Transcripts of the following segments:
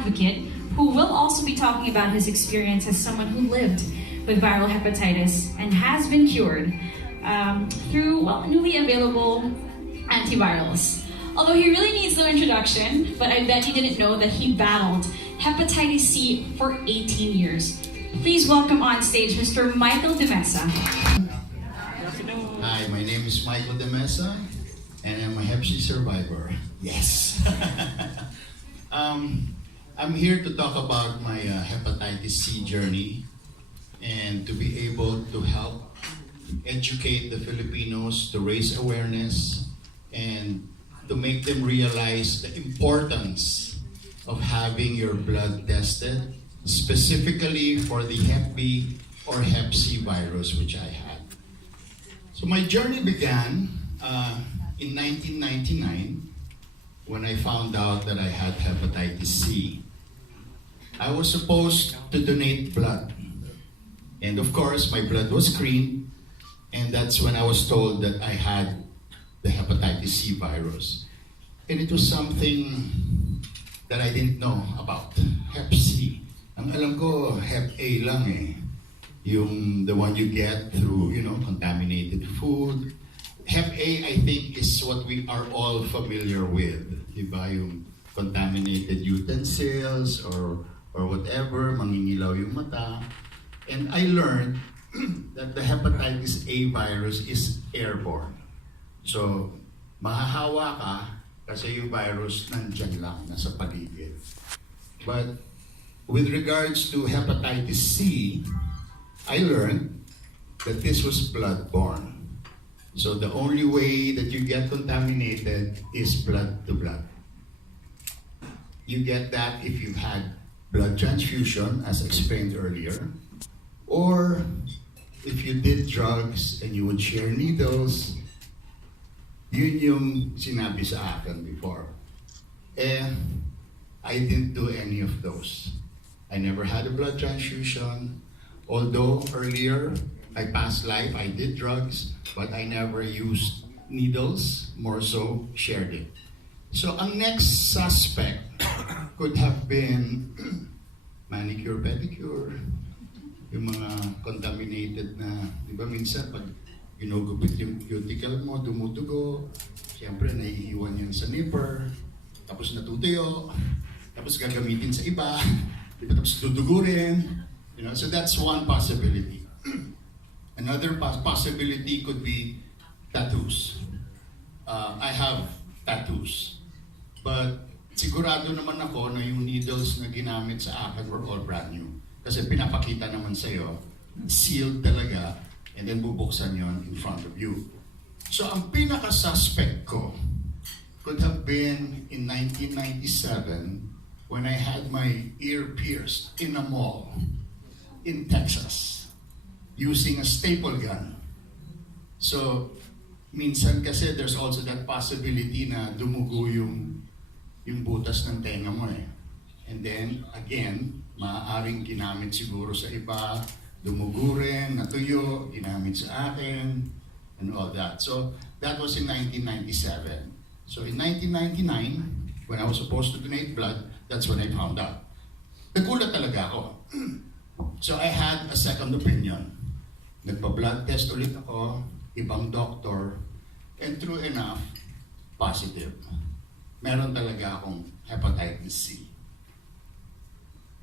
advocate who will also be talking about his experience as someone who lived with viral hepatitis and has been cured through newly available antivirals. Although he really needs no introduction, but I bet you didn't know that he battled hepatitis C for 18 years. Please welcome on stage Mr. Michael de Mesa. Hi, my name is Michael de Mesa, and I'm a Hep C survivor. Yes! I'm here to talk about my hepatitis C journey and to be able to help educate the Filipinos, to raise awareness, and to make them realize the importance of having your blood tested, specifically for the Hep B or Hep C virus, which I had. So my journey began in 1999 when I found out that I had hepatitis C. I was supposed to donate blood. And of course, my blood was screened, and that's when I was told that I had the hepatitis C virus. And it was something that I didn't know about, Hep C. Ang alam ko, Hep A lang eh. Yung the one you get through, contaminated food. Hep A, I think, is what we are all familiar with. Diba? Yung contaminated utensils or whatever, mangingilaw yung mata. And I learned that the hepatitis A virus is airborne. So, mahahawa ka kasi yung virus nandyan lang, nasa paligid. But with regards to hepatitis C, I learned that this was blood-borne. So the only way that you get contaminated is blood to blood. You get that if you've had blood transfusion, as explained earlier, or if you did drugs and you would share needles. Yun yung sinabi sa akin before. I didn't do any of those. I never had a blood transfusion. Although earlier, I past life, I did drugs, but I never used needles, more so shared it. So ang next suspect could have been manicure, pedicure, yung mga contaminated na, di ba minsan pag ginugupit yung cuticle mo, dumudugo, siyempre naiiwan yan sa nipper, tapos natutuyo, tapos gagamitin sa iba, diba, tapos dudugo rin. So that's one possibility. Another possibility could be tattoos. I have tattoos. But sigurado naman ako na yung needles na ginamit sa akin were all brand new. Kasi pinapakita naman sa'yo, sealed talaga, and then bubuksan yon in front of you. So ang pinaka-suspect ko could have been in 1997 when I had my ear pierced in a mall in Texas using a staple gun. So minsan kasi there's also that possibility na dumugo yung butas ng tenga mo eh. And then again, maaaring ginamit siguro sa iba, dumugo rin, natuyo, ginamit sa akin, and all that. So that was in 1997. So in 1999, when I was supposed to donate blood, that's when I found out. Nagulat talaga ako. So I had a second opinion. Nagpa-blood test ulit ako, ibang doctor, and true enough, positive. Meron talaga akong hepatitis C.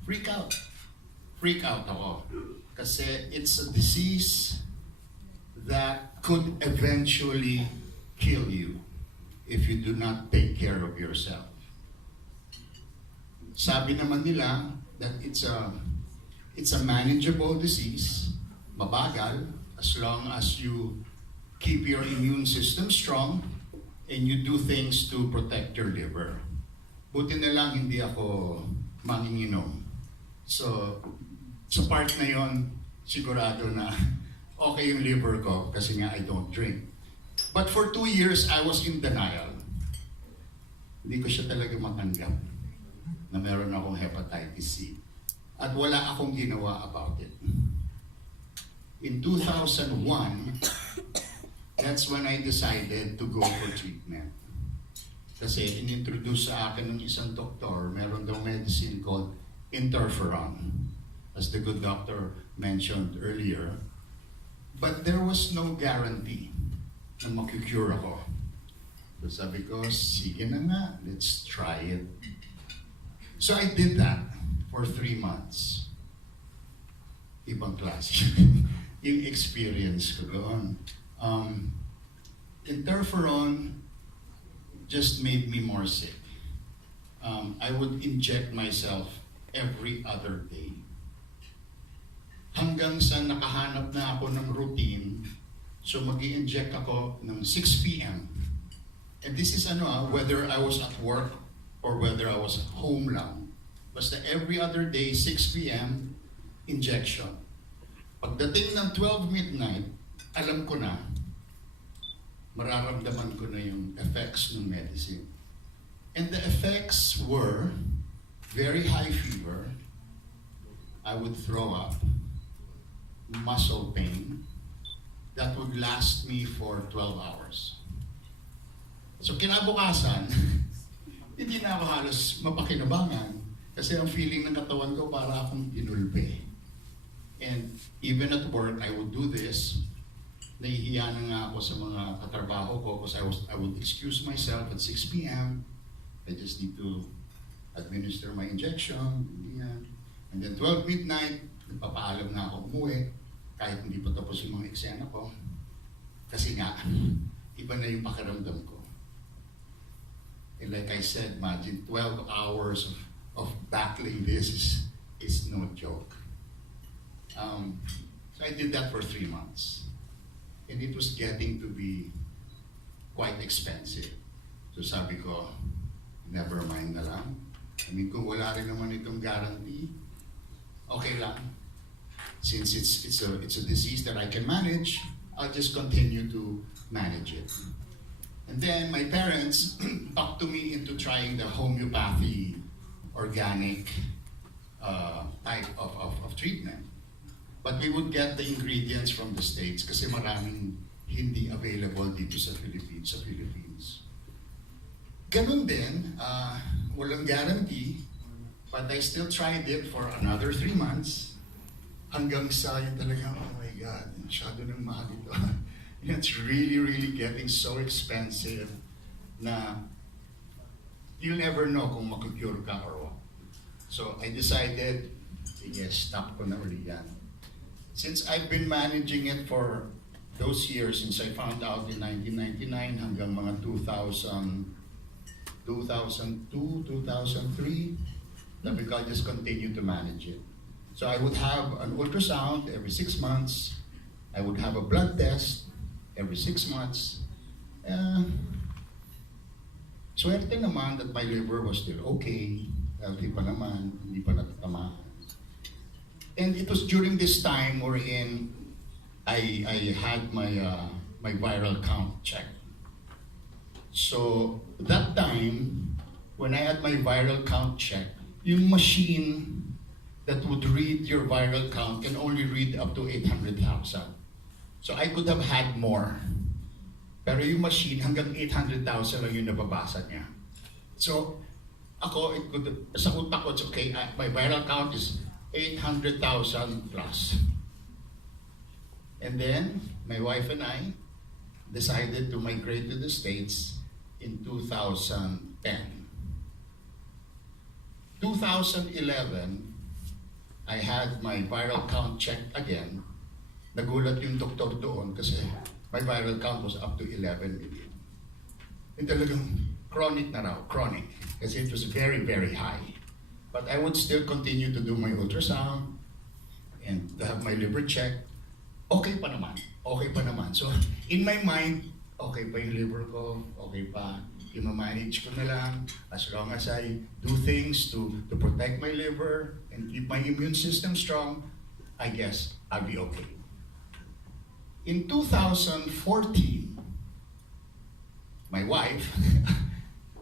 Freak out. Freak out ako. Kasi it's a disease that could eventually kill you if you do not take care of yourself. Sabi naman nila that it's a manageable disease, mabagal, as long as you keep your immune system strong and you do things to protect your liver. Buti na lang hindi ako manginginom. So, sa part na yon, sigurado na okay yung liver ko kasi nga I don't drink. But for 2 years, I was in denial. Hindi ko siya talaga matanggap na meron akong hepatitis C. At wala akong ginawa about it. In 2001, that's when I decided to go for treatment. Kasi inintroduce sa akin ng isang doktor, meron daw medicine called interferon, as the good doctor mentioned earlier. But there was no guarantee na makukure ako. So sabi ko, sige na nga, let's try it. So I did that for 3 months. Ibang klase yung experience ko doon. Interferon just made me more sick. I would inject myself every other day. Hanggang sa nakahanap na ako ng routine, so mag-i-inject ako ng 6 p.m. And this is whether I was at work or whether I was at home lang. Basta every other day, 6 p.m., injection. Pagdating ng 12 midnight, alam ko na, mararamdaman ko na yung effects ng medicine. And the effects were very high fever, I would throw up, muscle pain, that would last me for 12 hours. So kinabukasan, hindi na ako halos mapakinabangan kasi ang feeling ng katawan ko para akong inulpe. And even at work, I would do this. Nahihiya na nga ako sa mga katrabaho ko because I would excuse myself at 6 p.m. I just need to administer my injection. Yan. And then 12 midnight, nagpapaalam na ako umuwi kahit hindi pa tapos yung mga eksena ko. Kasi nga, iba na yung pakiramdam ko. And like I said, imagine 12 hours of battling this is no joke. So I did that for 3 months. And it was getting to be quite expensive. So sabi ko, never mind na lang. I mean, kung wala rin naman itong guarantee, okay lang. Since it's a disease that I can manage, I'll just continue to manage it. And then my parents talked to me into trying the homeopathy organic type of treatment. But we would get the ingredients from the States kasi maraming hindi available dito sa Philippines. Ganun din, walang guarantee, but I still tried it for another 3 months hanggang sa yung talagang, oh my God, masyado nang mahal ito. It's really, really getting so expensive na you'll never know kung makukure ka or what. So I decided, sige, stop ko na uli yan. Since I've been managing it for those years, since I found out in 1999 hanggang mga 2002, 2003, sabi ko, I just continue to manage it. So I would have an ultrasound every 6 months. I would have a blood test every 6 months. Swerte naman that my liver was still okay. Healthy pa naman, hindi pa natatamaan. And it was during this time wherein I had my viral count checked. So that time, when I had my viral count checked, yung machine that would read your viral count can only read up to 800,000. So I could have had more. Pero yung machine hanggang 800,000 lang yung nababasa niya. So ako, sa utak ko, it's okay, my viral count is 800,000 plus. And then, my wife and I decided to migrate to the States in 2010. 2011, I had my viral count checked again. Nagulat yung doktor doon kasi my viral count was up to 11 million. And talagang chronic na raw, chronic. Kasi it was very, very high. But I would still continue to do my ultrasound and to have my liver checked. Okay pa naman. So, in my mind, okay pa yung liver ko, okay pa. I-manage ko na lang as long as I do things to protect my liver and keep my immune system strong, I guess I'll be okay. In 2014, my wife,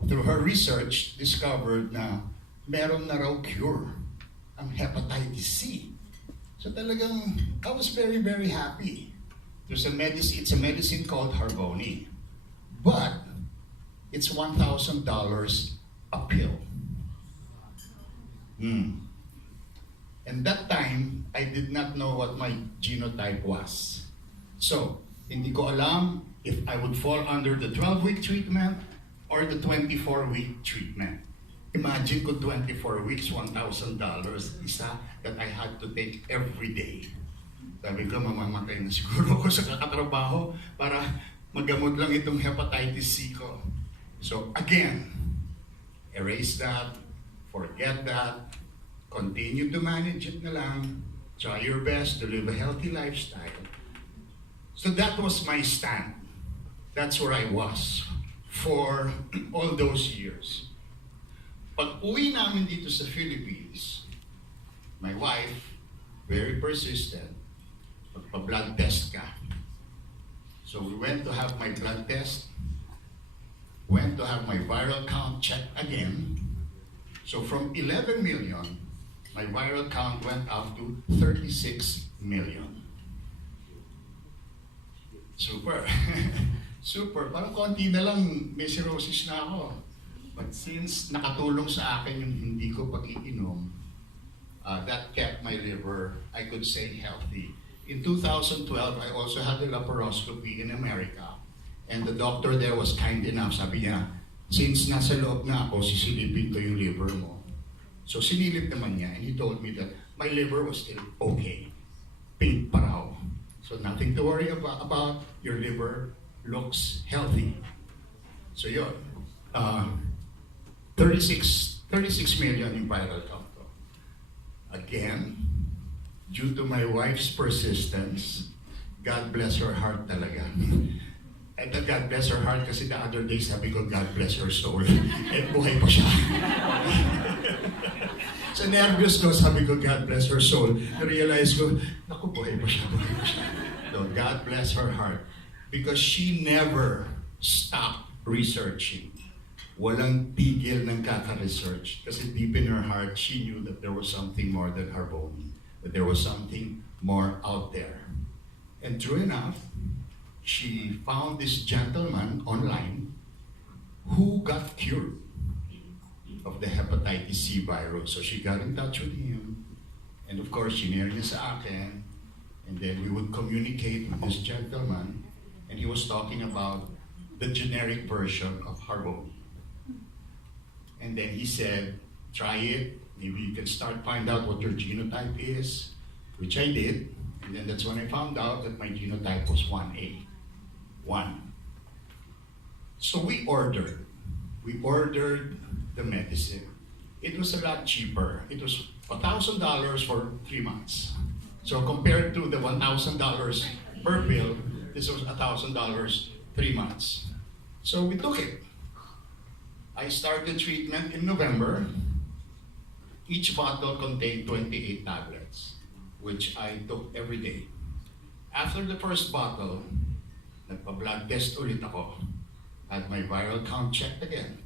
through her research, discovered na meron na raw cure ang Hepatitis C. So talagang, I was very, very happy. It's a medicine called Harvoni. But, it's $1,000 a pill. And that time, I did not know what my genotype was. So, hindi ko alam if I would fall under the 12-week treatment or the 24-week treatment. Imagine ko 24 weeks, $1,000, isa that I had to take every day. Sabi ko, mamamatay na siguro ako sa kakatrabaho para magamot lang itong hepatitis C ko. So again, erase that, forget that, continue to manage it na lang, try your best to live a healthy lifestyle. So that was my stand. That's where I was for all those years. Pag uwi namin dito sa Philippines, my wife, very persistent, magpa-blood test ka. So we went to have my blood test, went to have my viral count checked again. So from 11 million, my viral count went up to 36 million. Super. Super. Parang konti na lang may cirrhosis na ako. But since nakatulong sa akin yung hindi ko pag-iinom, that kept my liver, I could say, healthy. In 2012, I also had a laparoscopy in America. And the doctor there was kind enough. Sabi niya, since nasa loob na ako, sisilipin ko yung liver mo. So sinilip naman niya, and he told me that my liver was still okay. Pink pa raw. So nothing to worry about. Your liver looks healthy. So yun. 36 million yung viral count ko. Again, due to my wife's persistence, God bless her heart talaga. And God bless her heart kasi the other day sabi ko, God bless her soul. Eh, buhay pa siya. Sa nervyos ko, sabi ko, God bless her soul. Na-realize ko, naku, buhay pa siya. So, God bless her heart. Because she never stopped researching. Walang tigil ng kaka-research. Kasi deep in her heart, she knew that there was something more than her bone. That there was something more out there. And true enough, she found this gentleman online who got cured of the hepatitis C virus. So she got in touch with him. And of course, sinare niya sa akin. And then we would communicate with this gentleman. And he was talking about the generic version of Harbone. And then he said, try it. Maybe you can start find out what your genotype is, which I did. And then that's when I found out that my genotype was 1A. 1. So we ordered the medicine. It was a lot cheaper. It was $1,000 for 3 months. So compared to the $1,000 per pill, this was $1,000 3 months. So we took it. I started treatment in November. Each bottle contained 28 tablets, which I took every day. After the first bottle, nagpa-blood test ulit ako. Had my viral count checked again.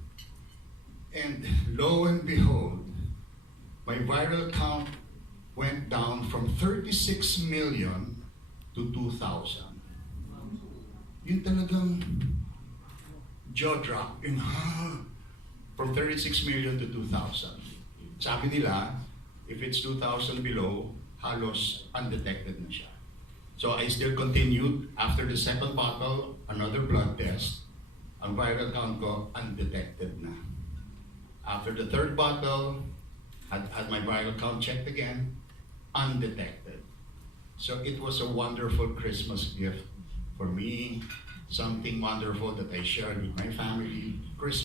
And lo and behold, my viral count went down from 36 million to 2,000. Yun talagang jaw drop in from 36 million to 2,000. Sabi nila, if it's 2,000 below, halos undetected na siya. So I still continued. After the second bottle, another blood test. Ang viral count ko, undetected na. After the third bottle, had my viral count checked again, undetected. So it was a wonderful Christmas gift for me, something wonderful that I shared with my family. Christmas